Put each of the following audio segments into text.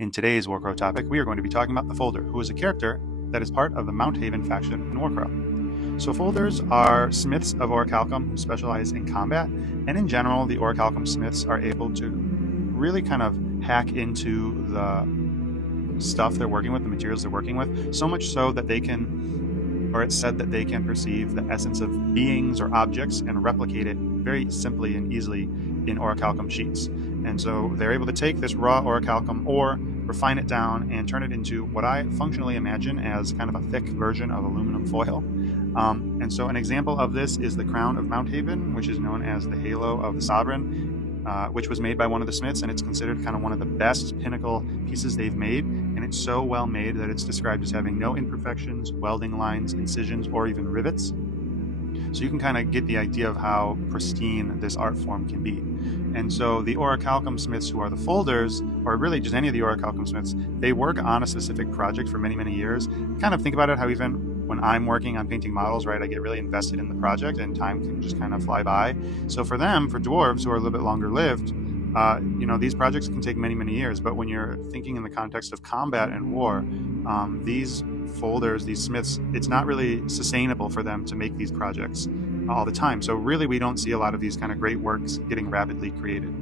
In today's Warcrow topic, we are going to be talking about the Folder, who is a character that is part of the Mount Haven faction in Warcrow. So Folders are smiths of orichalcum who specialize in combat, and in general, the orichalcum smiths are able to really kind of hack into the stuff they're working with, the materials they're working with, so much so that they can, or it's said that they can perceive the essence of beings or objects and replicate it very simply and easily in orichalcum sheets. And so they're able to take this raw orichalcum ore, refine it down, and turn it into what I functionally imagine as kind of a thick version of aluminum foil. And so an example of this is the crown of Mount Haven, which is known as the halo of the sovereign, which was made by one of the smiths, and it's considered kind of one of the best pinnacle pieces they've made. And it's so well made that it's described as having no imperfections, welding lines, incisions, or even rivets. So you can kind of get the idea of how pristine this art form can be. And so the orichalcum smiths who are the Folders, or really just any of the orichalcum smiths, they work on a specific project for many, many years. Kind of think about it how even when I'm working on painting models, right, I get really invested in the project and time can just kind of fly by. So for them, for dwarves who are a little bit longer lived, these projects can take many, many years. But when you're thinking in the context of combat and war, these Folders, these smiths, it's not really sustainable for them to make these projects all the time. So really, we don't see a lot of these kind of great works getting rapidly created.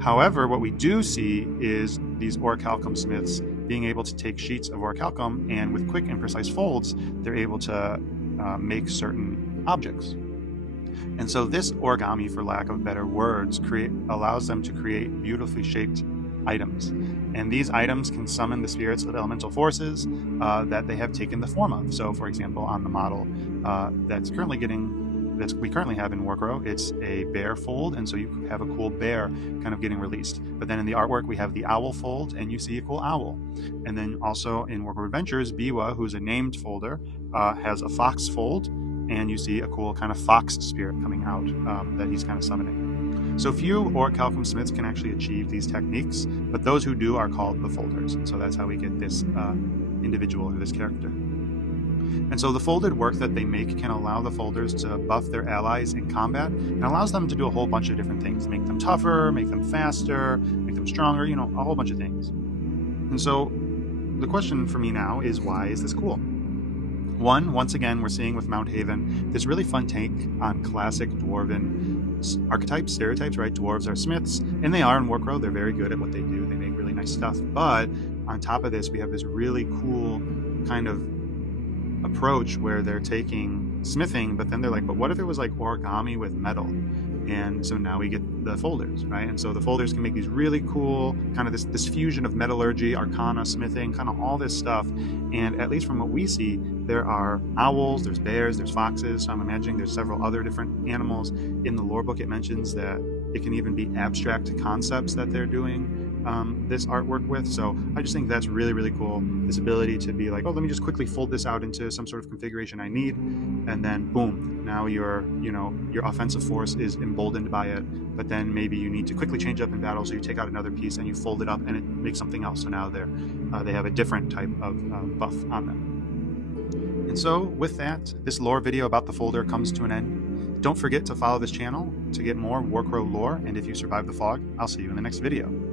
However, what we do see is these orichalcum smiths being able to take sheets of orichalcum and with quick and precise folds, they're able to make certain objects. And so this origami, for lack of better words, allows them to create beautifully shaped items. And these items can summon the spirits of elemental forces that they have taken the form of. So for example, on the model that we currently have in Warcrow, it's a bear fold, and so you have a cool bear kind of getting released. But then in the artwork, we have the owl fold, and you see a cool owl. And then also in Warcrow Adventures, Biwa, who's a named folder, has a fox fold, and you see a cool kind of fox spirit coming out that he's kind of summoning. So few orichalcum smiths can actually achieve these techniques, but those who do are called the Folders. And so that's how we get this individual or this character. And so the folded work that they make can allow the Folders to buff their allies in combat, and allows them to do a whole bunch of different things. Make them tougher, make them faster, make them stronger, a whole bunch of things. And so the question for me now is, why is this cool? Once again, we're seeing with Mount Haven this really fun take on classic dwarven archetypes, stereotypes, right? Dwarves are smiths, and they are in Warcrow. They're very good at what they do. They make really nice stuff. But on top of this, we have this really cool kind of approach where they're taking smithing, but then they're like, but what if it was like origami with metal? And so now we get the Folders, right? And so the Folders can make these really cool kind of this fusion of metallurgy, arcana, smithing, kind of all this stuff. And at least from what we see, there are owls, there's bears, there's foxes. So I'm imagining there's several other different animals. In the lore book, it mentions that it can even be abstract concepts that they're doing this artwork with. So I just think that's really, really cool. This ability to be like, oh, let me just quickly fold this out into some sort of configuration I need, and then boom, now your offensive force is emboldened by it. But then maybe you need to quickly change up in battle, so you take out another piece and you fold it up, and it makes something else. So now they have a different type of buff on them. And so with that, this lore video about the Folder comes to an end. Don't forget to follow this channel to get more Warcrow lore, and if you survive the fog, I'll see you in the next video.